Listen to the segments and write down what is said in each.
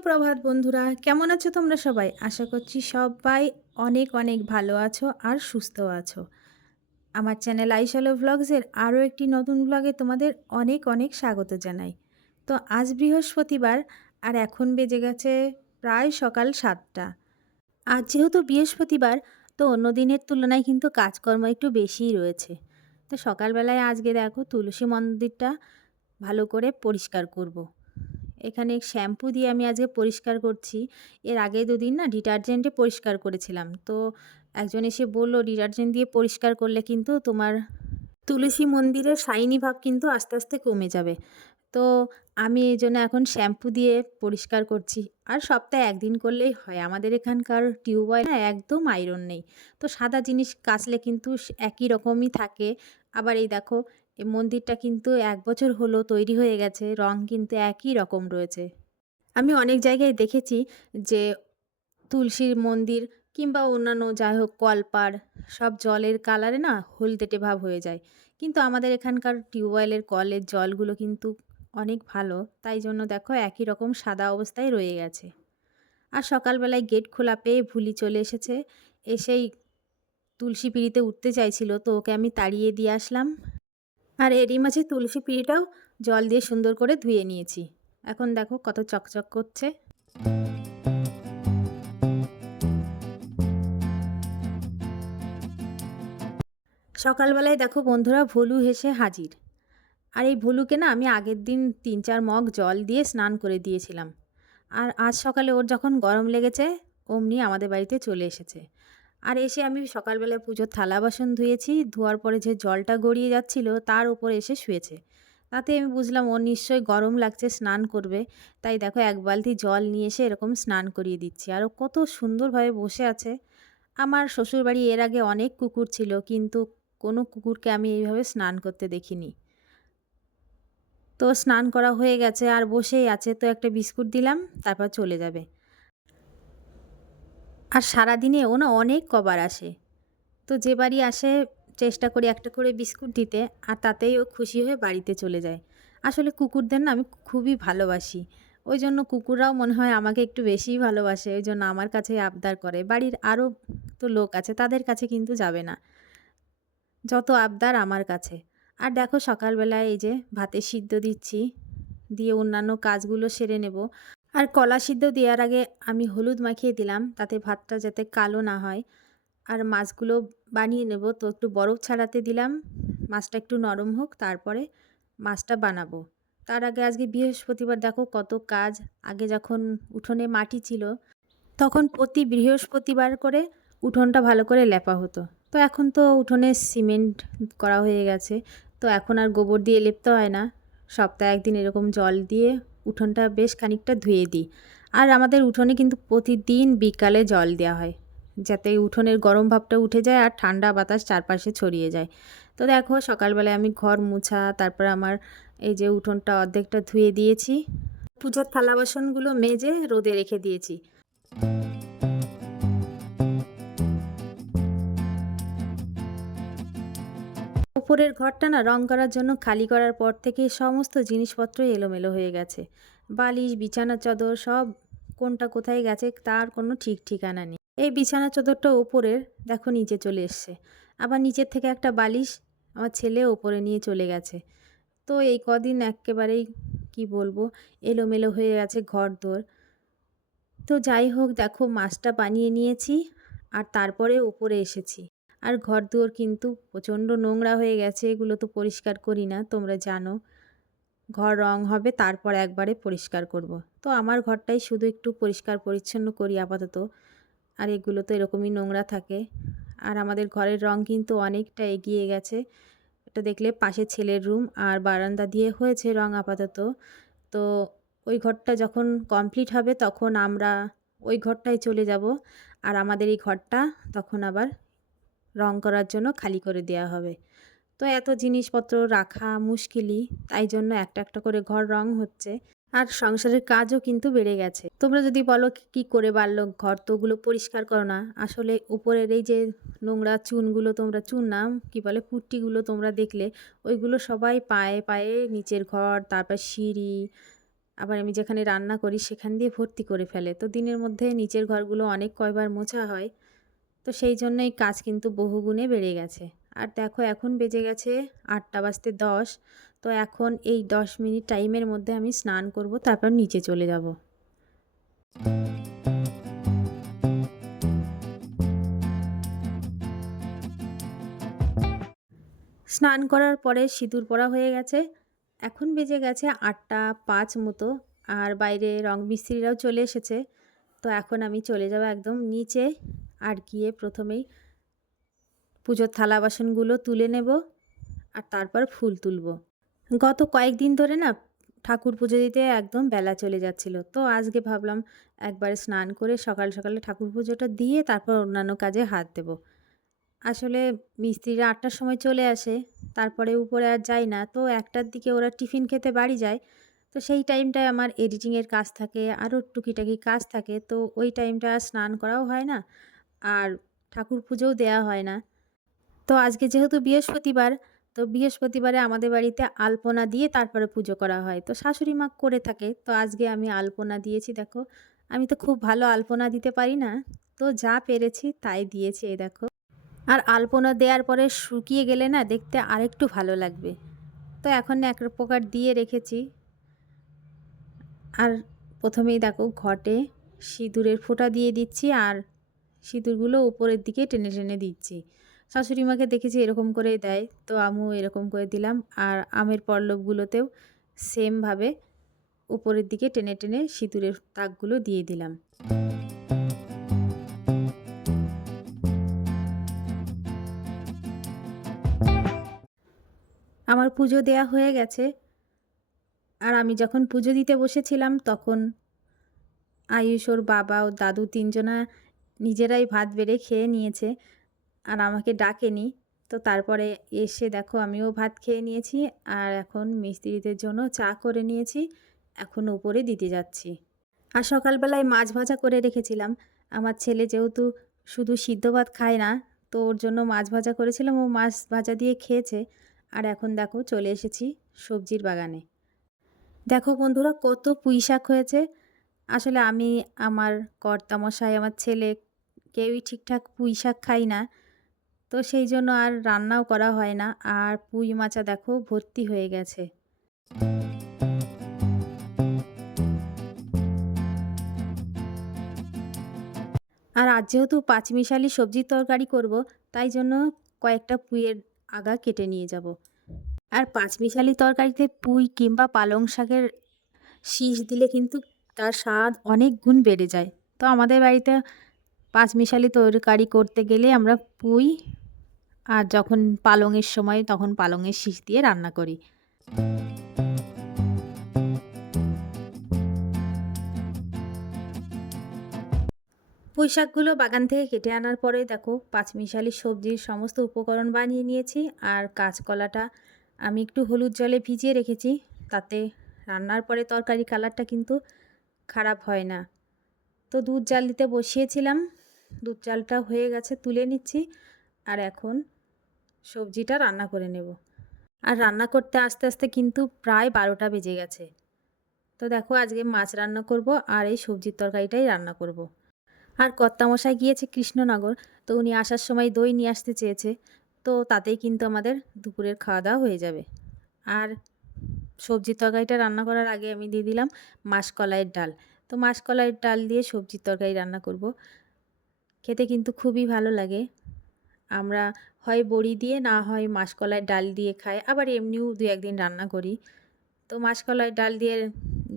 সুপ্রভাত বন্ধুরা, কেমন আছো তোমরা সবাই? আশা করছি সবাই অনেক অনেক ভালো আছো আর সুস্থ আছো। আমার চ্যানেল আইশালো ভ্লগসের আরও একটি নতুন ব্লগে তোমাদের অনেক অনেক স্বাগত জানাই। তো আজ বৃহস্পতিবার আর এখন বেজে গেছে প্রায় সকাল সাতটা। আজ যেহেতু বৃহস্পতিবার, তো অন্য দিনের তুলনায় কিন্তু কাজকর্ম একটু বেশিই রয়েছে। তো সকালবেলায় আজকে দেখো তুলসী মন্দিরটা ভালো করে পরিষ্কার করব। এখানে শ্যাম্পু দিয়ে আমি আজকে পরিষ্কার করছি। এর আগে দুদিন না ডিটারজেন্টে পরিষ্কার করেছিলাম। তো একজন এসে বলল, ডিটারজেন্ট দিয়ে পরিষ্কার করলে কিন্তু তোমার তুলসী মন্দিরের শাইনি ভাব কিন্তু আস্তে আস্তে কমে যাবে। তো আমি এই জন্য এখন শ্যাম্পু দিয়ে পরিষ্কার করছি। আর সপ্তাহে একদিন করলেই হয়। আমাদের এখানকার টিউবওয়েল না একদম আয়রন নেই। তো সাদা জিনিস কাচলে কিন্তু একই রকমই থাকে। আবার এই দেখো এই মন্দিরটা কিন্তু এক বছর হলো তৈরি হয়ে গেছে, রং কিন্তু একই রকম রয়েছে। আমি অনেক জায়গায় দেখেছি যে তুলসীর মন্দির কিংবা অন্যান্য যাই হোক কলপার সব জলের কালারে না হলদেটে ভাব হয়ে যায়। কিন্তু আমাদের এখানকার টিউবওয়েলের কলের জলগুলো কিন্তু অনেক ভালো, তাই জন্য দেখো একই রকম সাদা অবস্থায় রয়ে গেছে। আর সকালবেলায় গেট খোলা পেয়ে ভুলি চলে এসেছে, এসেই তুলসী পিড়িতে উঠতে চাইছিল, তো ওকে আমি তাড়িয়ে দিয়ে আসলাম। আর এরই মাঝে তুলসী পিড়িটাও জল দিয়ে সুন্দর করে ধুয়ে নিয়েছি। এখন দেখো কত চকচক করছে। সকালবেলায় দেখো বন্ধুরা ভলু হেসে হাজির। আর এই ভলুকে না আমি আগের দিন তিন চার মগ জল দিয়ে স্নান করে দিয়েছিলাম। আর আজ সকালে ওর যখন গরম লেগেছে, অমনি আমাদের বাড়িতে চলে এসেছে। আর এসে আমি সকালবেলায় পুজোর থালা বাসন ধুয়েছি, ধোয়ার পরে যে জলটা গড়িয়ে যাচ্ছিল তার উপর এসে শুয়েছে। তাতে আমি বুঝলাম ও নিশ্চয়ই গরম লাগছে, স্নান করবে। তাই দেখো এক বালতি জল নিয়ে এসে এরকম স্নান করিয়ে দিচ্ছি। আর কত সুন্দরভাবে বসে আছে। আমার শ্বশুরবাড়ি এর আগে অনেক কুকুর ছিল, কিন্তু কোনো কুকুরকে আমি এইভাবে স্নান করতে দেখিনি। তো স্নান করা হয়ে গেছে, আর বসেই আছে। তো একটা বিস্কুট দিলাম, তারপর চলে যাবে। আর সারাদিনে ও না অনেক কবার আসে। তো যে বাড়ি আসে, চেষ্টা করি একটা করে বিস্কুট দিতে, আর তাতেই ও খুশি হয়ে বাড়িতে চলে যায়। আসলে কুকুরদের না আমি খুবই ভালোবাসি। ওই জন্য কুকুররাও মনে হয় আমাকে একটু বেশিই ভালোবাসে। ওই জন্য আমার কাছে আবদার করে। বাড়ির আরও তো লোক আছে, তাদের কাছে কিন্তু যাবে না। যত আবদার আমার কাছে। আর দেখো সকালবেলায় এই যে ভাতে সিদ্ধ দিচ্ছি, দিয়ে অন্যান্য কাজগুলো সেরে নেব। আর কলা সিদ্ধ দেওয়ার আগে আমি হলুদ মাখিয়ে দিলাম, তাতে ভাতটা যাতে কালো না হয়। আর মাছগুলো বানিয়ে নেব, তো একটু বরফ ছাড়াতে দিলাম। মাছটা একটু নরম হোক, তারপরে মাছটা বানাবো। তার আগে আজকে বৃহস্পতিবার, দেখো কত কাজ। আগে যখন উঠোনে মাটি ছিল, তখন প্রতি বৃহস্পতিবার করে উঠোনটা ভালো করে লেপা হতো। তো এখন তো উঠোনে সিমেন্ট করা হয়ে গেছে, তো এখন আর গোবর দিয়ে লেপতে হয় না। সপ্তাহে একদিন এরকম জল দিয়ে উঠোনটা বেশ খানিকটা ধুয়ে দিই। আর আমাদের উঠোনে কিন্তু প্রতিদিন বিকালে জল দেওয়া হয়, যাতে উঠোনের গরম ভাবটা উঠে যায় আর ঠান্ডা বাতাস চারপাশে ছড়িয়ে যায়। তো দেখো, সকালবেলায় আমি ঘর মুছা, তারপর আমার এই যে উঠোনটা অর্ধেকটা ধুয়ে দিয়েছি। পুজোর থালা বাসনগুলো মেজে রোদে রেখে দিয়েছি। উপরের ঘরটা না রং করার জন্য খালি করার পর থেকে সমস্ত জিনিসপত্র এলোমেলো হয়ে গেছে। বালিশ, বিছানা চাদর সব কোনটা কোথায় গেছে তার কোনো ঠিক ঠিকানা নেই। এই বিছানা চাদরটা ওপরের দেখো নিচে চলে এসছে। আবার নিচের থেকে একটা বালিশ আমার ছেলে ওপরে নিয়ে চলে গেছে। তো এই কদিন একেবারেই কি বলব, এলোমেলো হয়ে গেছে ঘর দোর তো যাই হোক, দেখো মাছটা বানিয়ে নিয়েছি আর তারপরে ওপরে এসেছি। আর ঘর দুয়ার কিন্তু প্রচণ্ড নোংরা হয়ে গেছে, এগুলো তো পরিষ্কার করি না, তোমরা জানো। ঘর রং হবে, তারপর একবারে পরিষ্কার করব। তো আমার ঘরটাই শুধু একটু পরিষ্কার পরিচ্ছন্ন করি আপাতত, আর এগুলো তো এরকমই নোংরা থাকে। আর আমাদের ঘরের রং কিন্তু অনেকটা এগিয়ে গেছে। এটা দেখলে পাশে ছেলের রুম আর বারান্দা দিয়ে হয়েছে রং আপাতত। তো ওই ঘরটা যখন কমপ্লিট হবে তখন আমরা ওই ঘরটায় চলে যাব। আর আমাদের এই ঘরটা তখন আবার রং করার জন্য খালি করে দেওয়া হবে। তো এত জিনিসপত্র রাখা মুশকিলই, তাই জন্য একটা একটা করে ঘর রং হচ্ছে। আর সংসারের কাজও কিন্তু বেড়ে গেছে। তোমরা যদি বলো কি করে বাড়লো ঘর, তো ওগুলো পরিষ্কার করো না। আসলে উপরের এই যে নোংরা চুনগুলো তোমরা, চুন নাম কি বলে, পুট্টিগুলো তোমরা দেখলে, ওইগুলো সবাই পায়ে পায়ে নিচের ঘর, তারপর সিঁড়ি, আবার আমি যেখানে রান্না করি সেখান দিয়ে ভর্তি করে ফেলে। তো দিনের মধ্যে নিচের ঘরগুলো অনেক কয়বার মোছা হয়। তো সেই জন্যই কাজ কিন্তু বহুগুণে বেড়ে গেছে। আর দেখো, এখন বেজে গেছে আটটা বাজতে দশ। তো এখন এই দশ মিনিট টাইমের মধ্যে আমি স্নান করব, তারপর নিচে চলে যাব। স্নান করার পরে সিঁদুর পরা হয়ে গেছে। এখন বেজে গেছে আটটা পাঁচ মতো, আর বাইরে রং মিস্ত্রিরাও চলে এসেছে। তো এখন আমি চলে যাব একদম নিচে। আর গিয়ে প্রথমেই পুজোর থালা বাসনগুলো তুলে নেব আর তারপর ফুল তুলব। গত কয়েকদিন ধরে না ঠাকুর পুজো দিতে একদম বেলা চলে যাচ্ছিল। তো আজকে ভাবলাম একবারে স্নান করে সকাল সকালে ঠাকুর পুজোটা দিয়ে তারপর অন্যান্য কাজে হাত দেব। আসলে মিস্ত্রিরা আটটার সময় চলে আসে, তারপরে উপরে আর যাই না। তো একটার দিকে ওরা টিফিন খেতে বাড়ি যায়। তো সেই টাইমটায় আমার এডিটিংয়ের কাজ থাকে, আরও টুকিটাকি কাজ থাকে। তো ওই টাইমটা স্নান করাও হয় না। আর ঠাকুর পুজোও দেওয়া হয় না। তো আজকে যেহেতু বৃহস্পতিবার, তো বৃহস্পতিবারে আমাদের বাড়িতে আলপনা দিয়ে তারপরে পুজো করা হয়। তো শাশুড়ি মা করে থাকে, তো আজকে আমি আলপনা দিয়েছি, দেখো। আমি তো খুব ভালো আলপনা দিতে পারি না, তো যা পেরেছি তাই দিয়েছি, এই দেখো। আর আলপনা দেওয়ার পরে শুকিয়ে গেলে না দেখতে আরেকটু ভালো লাগবে। তো এখন এক প্রকার দিয়ে রেখেছি। আর প্রথমেই দেখো ঘটে সিঁদুরের ফোঁটা দিয়ে দিচ্ছি আর সিঁদুরগুলো উপরের দিকে টেনে টেনে দিচ্ছি। শাশুড়ি মাকে দেখেছি এরকম করেই দেয়। তো আমু এরকম করে দিলাম। আর আমের পল্লবগুলোতেও সেমভাবে উপরের দিকে টেনে টেনে সিঁদুরের তাকগুলো দিয়ে দিলাম। আমার পুজো দেয়া হয়ে গেছে। আর আমি যখন পুজো দিতে বসেছিলাম, তখন আয়ুষ ওর বাবা ও দাদু তিনজনা নিজেরাই ভাত বেড়ে খেয়ে নিয়েছে আর আমাকে ডাকেনি। তো তারপরে এসে দেখো আমিও ভাত খেয়ে নিয়েছি আর এখন মিস্ত্রিদের জন্য চা করে নিয়েছি। এখন উপরে দিতে যাচ্ছি। আর সকালবেলায় মাছ ভাজা করে রেখেছিলাম। আমার ছেলে যেহেতু শুধু সিদ্ধ ভাত খায় না, তো ওর জন্য মাছ ভাজা করেছিলাম। ও মাছ ভাজা দিয়ে খেয়েছে আর এখন দেখো চলে এসেছি সবজির বাগানে। দেখো বন্ধুরা কত পুঁই শাক হয়েছে। আসলে আমি, আমার কর্তামশাই, আমার ছেলে কেউই ঠিকঠাক পুঁই শাক খাই না। তো সেই জন্য আর রান্নাও করা হয় না। আর পুঁই মাচা দেখো ভর্তি হয়ে গেছে। আর আজ যেহেতু পাঁচমিশালি সবজির তরকারি করব, তাই জন্য কয়েকটা পুঁইয়ের আগা কেটে নিয়ে যাব। আর পাঁচমিশালি তরকারিতে পুঁই কিংবা পালং শাকের শীষ দিলে কিন্তু তার স্বাদ অনেক গুণ বেড়ে যায়। তো আমাদের বাড়িতে পাঁচমিশালি তরকারি করতে গেলে আমরা পুঁই আর যখন পালংয়ের সময় তখন পালংয়ের শীষ দিয়ে রান্না করি। পুঁইশাকগুলো বাগান থেকে কেটে আনার পরে দেখো পাঁচমিশালি সবজির সমস্ত উপকরণ বানিয়ে নিয়েছি আর কাঁচকলাটা আমি একটু হলুদ জলে ভিজিয়ে রেখেছি, তাতে রান্নার পরে তরকারি কালারটা কিন্তু খারাপ হয় না। তো দুধ জাল দিতে বসিয়েছিলাম দুধ চালটা হয়ে গেছে, তুলে নিচ্ছি আর এখন সবজিটা রান্না করে নেব। আর রান্না করতে আস্তে আস্তে কিন্তু প্রায় বারোটা বেজে গেছে। তো দেখো আজকে মাছ রান্না করব আর এই সবজির তরকারিটাই রান্না করব। আর কর্তামশাই গিয়েছে কৃষ্ণনগর, তো উনি আসার সময় দই নিয়ে আসতে চেয়েছে, তো তাতেই কিন্তু আমাদের দুপুরের খাওয়া দাওয়া হয়ে যাবে। আর সবজির তরকারিটা রান্না করার আগে আমি দিয়ে দিলাম মাসকলাইয়ের ডাল। তো মাসকলাইয়ের ডাল দিয়ে সবজির তরকারি রান্না করব। খেতে কিন্তু খুবই ভালো লাগে। আমরা হয় বড়ি দিয়ে, না হয় মাসকলাইয়ের ডাল দিয়ে খাই। আবার এমনিও দু একদিন রান্না করি। তো মাসকলাইয়ের ডাল দিয়ে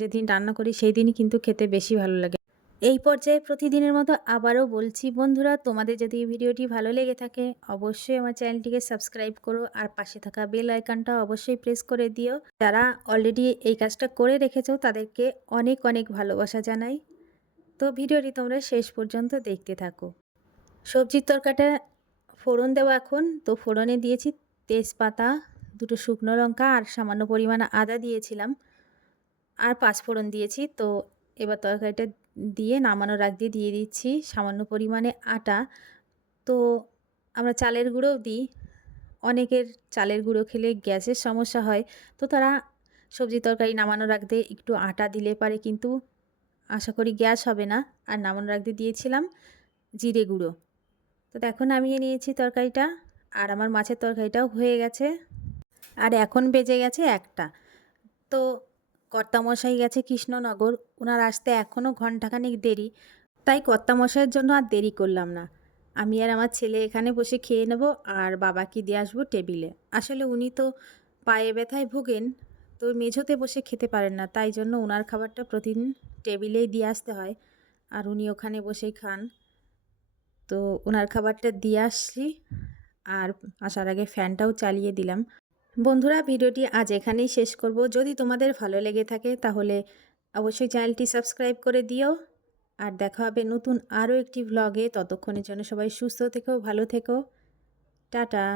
যেদিন রান্না করি সেই দিনই কিন্তু খেতে বেশি ভালো লাগে। এই পর্যায়ে প্রতিদিনের মতো আবারও বলছি, বন্ধুরা, তোমাদের যদি এই ভিডিওটি ভালো লেগে থাকে, অবশ্যই আমার চ্যানেলটিকে সাবস্ক্রাইব করো আর পাশে থাকা বেল আইকনটা অবশ্যই প্রেস করে দিও। যারা অলরেডি এই কাজটা করে রেখেছো, তাদেরকে অনেক অনেক ভালোবাসা জানাই। তো ভিডিওটি তোমরা শেষ পর্যন্ত দেখতে থাকো। সবজির তরকাটা ফোড়ন দেওয়া এখন। তো ফোড়নে দিয়েছি তেজপাতা, দুটো শুকনো লঙ্কা আর সামান্য পরিমাণ আদা দিয়েছিলাম। আর পাঁচ ফোড়ন দিয়েছি। তো এবার তরকারিটা দিয়ে নামানোর আগ দিয়ে দিয়ে দিচ্ছি সামান্য পরিমাণে আটা। তো আমরা চালের গুঁড়োও দিই। অনেকের চালের গুঁড়ো খেলে গ্যাসের সমস্যা হয়। তো তারা সবজি তরকারি নামানোর রাখতে একটু আটা দিলে পারে কিন্তু আশা করি গ্যাস হবে না। আর নামানোর রাখতে দিয়েছিলাম জিরে গুঁড়ো। তো এখন নামিয়ে নিয়েছি তরকারিটা। আর আমার মাছের তরকারিটাও হয়ে গেছে। আর এখন বেজে গেছে একটা। তো কর্তামশাই গেছে কৃষ্ণনগর। ওনার আসতে এখনও ঘন্টাখানেক দেরি। তাই কর্তামশাইয়ের জন্য আর দেরি করলাম না। আমি আর আমার ছেলে এখানে বসে খেয়ে নেব। আর বাবাকে দিয়ে আসব টেবিলে। আসলে উনি তো পায়ে ব্যথায় ভোগেন। তো মেঝোতে বসে খেতে পারেন না, তাই জন্য ওনার খাবারটা প্রতিদিন টেবিলেই দিয়ে আসতে হয়। আর উনি ওখানে বসেই খান। তো ওনার খাবারটা দিয়ে আসছি আর আসার আগে ফ্যানটাও চালিয়ে দিলাম। বন্ধুরা, ভিডিওটি আজ এখানেই শেষ করব। যদি তোমাদের ভালো লেগে থাকে তাহলে অবশ্যই চ্যানেলটি সাবস্ক্রাইব করে দিও। আর দেখা হবে নতুন আরও একটি ভ্লগে ততক্ষণের জন্য সবাই সুস্থ থেকো, ভালো থেকো। টাটা।